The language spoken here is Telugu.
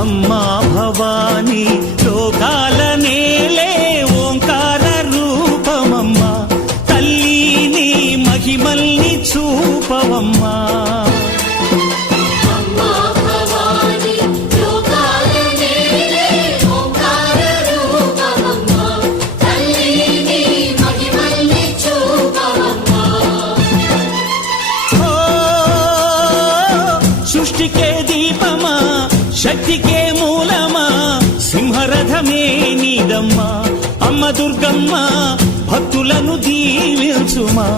అమ్మా భవానీ లోకాల నేలే ఓంకార రూపమమ్మా తల్లి నీ మహిమల్ని చూపవమ్మా సృష్టికే దీపమా శక్తికే మూలమా సింహరథమే నీదమ్మా అమ్మ దుర్గమ్మ భక్తులను దీవించుమా